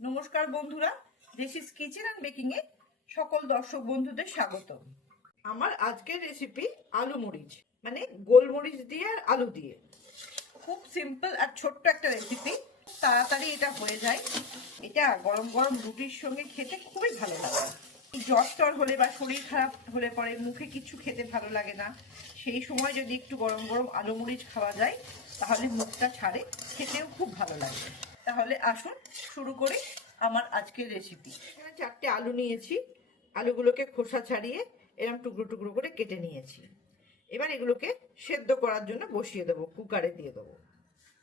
নমস্কার বন্ধুরা রেসিস kitchen and a সকল দর্শক বন্ধুদের স্বাগত। আমার আজকের রেসিপি আলু মরিচ মানে গোলমরিচ দিয়ে আর আলু দিয়ে। খুব সিম্পল আর ছোট্ট একটা রেসিপি তাড়াতাড়ি এটা হয়ে যায়। এটা গরম গরম রুটির সঙ্গে খেতে খুবই ভালো লাগে। জ্বর টর হলে বা শরীর খারাপ হলে পরে মুখে কিছু খেতে ভালো লাগে না। সেই সময় যদি একটু গরম গরম আলু মরিচ খাওয়া যায়, তাহলে মুখটা ছাড়ে, খেতেও খুব ভালো লাগে। তাহলে আসুন, শুরু করি আমার আজকের রেসিপি এখানে চারটে আলু নিয়েছি। আলুগুলোকে খোসা ছাড়িয়ে এরকম টুকরো টুকরো করে কেটে নিয়েছি। এবার এগুলোকে সেদ্ধ করার জন্য বসিয়ে দেবো, কুকারে দিয়ে দেবো।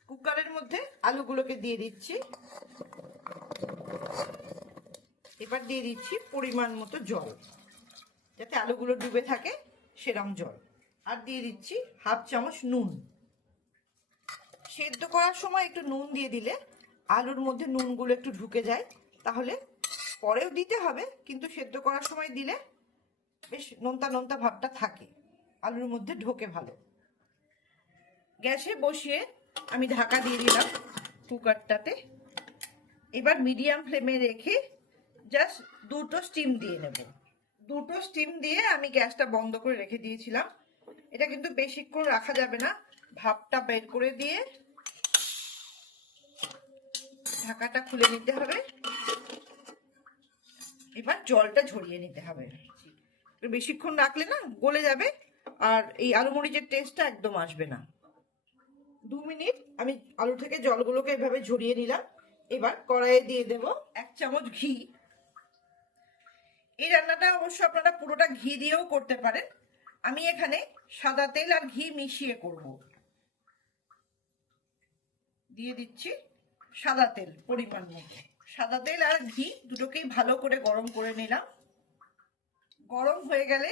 কুকারের মধ্যে আলুগুলোকে দিয়ে দিচ্ছি। এবার দিয়ে দিচ্ছি পরিমাণ মতো জল, যাতে আলুগুলো ডুবে থাকে সেরম জল। আর দিয়ে দিচ্ছি হাফ চামচ নুন। সেদ্ধ করার সময় একটু নুন দিয়ে দিলে আলুর মধ্যে নুনগুলো একটু ঢুকে যায়, তাহলে পরেও দিতে হবে, কিন্তু সেদ্ধ করার সময় দিলে বেশ নোনতা নোনতা ভাবটা থাকে, আলুর মধ্যে ঢোকে ভালো। গ্যাসে বসিয়ে আমি ঢাকা দিয়ে দিলাম কুকারটাতে। এবার মিডিয়াম ফ্লেমে রেখে জাস্ট দুটো স্টিম দিয়ে নেব। দুটো স্টিম দিয়ে আমি গ্যাসটা বন্ধ করে রেখে দিয়েছিলাম। এটা কিন্তু বেশিক্ষণ রাখা যাবে না, ভাপটা বের করে দিয়ে ঢাকাটা খুলে নিতে হবে। এবার জলটা ঝরিয়ে নিতে হবে। বেশিক্ষণ রাখলে না গলে যাবে আর এই আলু মরিচের টেস্টটা একদম আসবে না। দু মিনিট আমি আলু থেকে জলগুলোকে এভাবে ঝরিয়ে নিলাম। এবার কড়াইয়ে দিয়ে দেব এক চামচ ঘি। এই রান্নাটা অবশ্য আপনারা পুরোটা ঘি দিয়েও করতে পারেন। আমি এখানে সাদা তেল আর ঘি মিশিয়ে করব। দিয়ে দিচ্ছি সাদা তেল, পরিমাণ মতো। সাদা তেল আর ঘি দুটোকেই ভালো করে গরম করে নিলাম। গরম হয়ে গেলে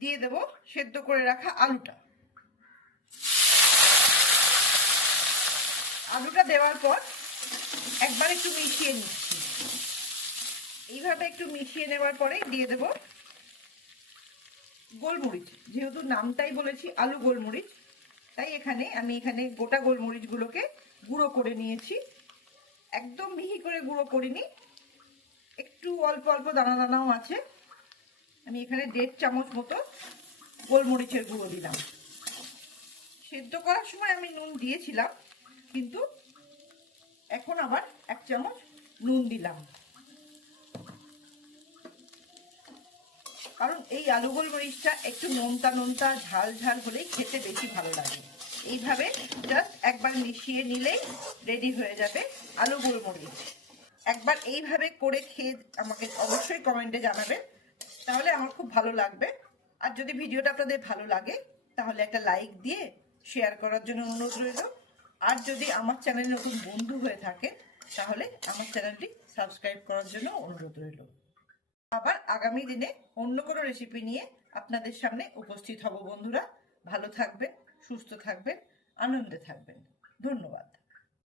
দিয়ে দেব সেদ্ধ করে রাখা আলুটা। আলুটা দেওয়ার পর একবার একটু মিশিয়ে নিচ্ছি। এইভাবে একটু মিশিয়ে নেওয়ার পরে দিয়ে দেব গোলমরিচ। যেহেতু নামটাই বলেছি আলু গোলমরিচ, তাই এখানে আমি এখানে গোটা গোলমরিচগুলোকে গুঁড়ো করে নিয়েছি। একদম মিহি করে গুঁড়ো করিনি। একটু অল্প অল্প দানা দানাও আছে। আমি এখানে দেড় চামচ মতো গোলমরিচের গুঁড়ো দিলাম। সেদ্ধ করার সময় আমি নুন দিয়েছিলাম, কিন্তু এখন আবার এক চামচ নুন দিলাম। কারণ এই আলু গোলমরিচটা একটু নোনতা নোনতা ঝাল ঝাল হলেই খেতে বেশি ভালো লাগে। এইভাবে জাস্ট একবার মিশিয়ে নিলেই রেডি হয়ে যাবে আলু গোলমরিচ। একবার এইভাবে করে খেয়ে আমাকে অবশ্যই কমেন্টে জানাবেন। তাহলে আমার খুব ভালো লাগবে। আর যদি ভিডিওটা আপনাদের ভালো লাগে, তাহলে একটা লাইক দিয়ে শেয়ার করার জন্য অনুরোধ রইল। আর যদি আমার চ্যানেলে নতুন বন্ধু হয়ে থাকে তাহলে আমার চ্যানেলটি সাবস্ক্রাইব করার জন্য অনুরোধ রইল। আবার আগামী দিনে অন্য কোনো রেসিপি নিয়ে আপনাদের সামনে উপস্থিত হব বন্ধুরা। ভালো থাকবেন। সুস্থ থাকবেন আনন্দে থাকবেন। ধন্যবাদ।